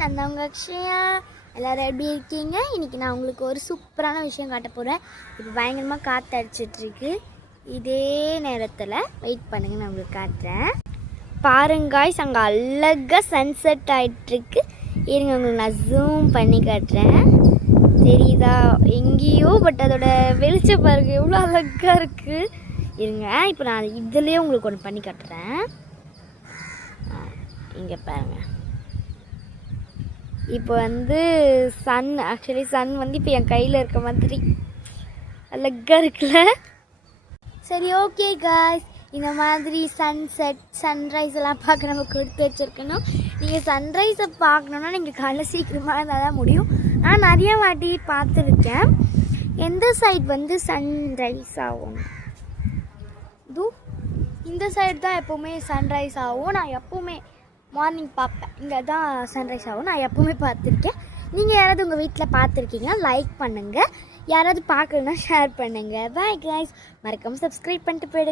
நான் தான் உங்கள் அக்ஷயா. எல்லோரும் எப்படி இருக்கீங்க? இன்றைக்கி நான் உங்களுக்கு ஒரு சூப்பரான விஷயம் காட்ட போகிறேன். இப்போ பயங்கரமாக காற்று அடிச்சிட்ருக்கு. இதே நேரத்தில் வெயிட் பண்ணுங்க, நான் உங்களுக்கு காட்டுறேன். பாருங்காய்ஸ், அங்கே அழகாக சன்செட் ஆகிட்டுருக்கு. இருங்க, உங்களுக்கு நான் ஜூம் பண்ணி காட்டுறேன். தெரியுதா? எங்கேயோ பட் அதோட வெளிச்சம் பாருங்க எவ்வளோ அழகாக இருக்குது. இருங்க, இப்போ நான் இதுலேயே உங்களுக்கு ஒன்று பண்ணி காட்டுறேன். இங்கே பாருங்கள், இப்போ சன் ஆக்சுவலி சன் இப்போ என் கையில் இருக்க மாதிரி அழகாக இருக்குல்ல. சரி, ஓகே காய்ஸ், இந்த மாதிரி சன்செட் சன்ரைஸ் எல்லாம் பார்க்க நம்ம கொடுத்து வச்சுருக்கணும். நீங்கள் சன்ரைஸை பார்க்கணுன்னா நீங்கள் காலைல சீக்கிரமாக இருந்தால் தான் முடியும். நான் நிறைய வாட்டி பார்த்துருக்கேன். எந்த சைட் சன்ரைஸ் ஆகும், இந்த சைடு தான் எப்போவுமே சன்ரைஸ் ஆகும். நான் எப்போவுமே மார்னிங் பார்ப்பேன், இங்கே தான் சன்ரைஸ் ஆகும். நான் எப்போவுமே பார்த்துருக்கேன். நீங்கள் யாராவது உங்கள் வீட்டில் பார்த்துருக்கீங்க, லைக் பண்ணுங்கள். யாராவது பார்க்கலன்னா ஷேர் பண்ணுங்கள். பாய் கைஸ், மறக்காமல் சப்ஸ்கிரைப் பண்ணிட்டு போய்டு.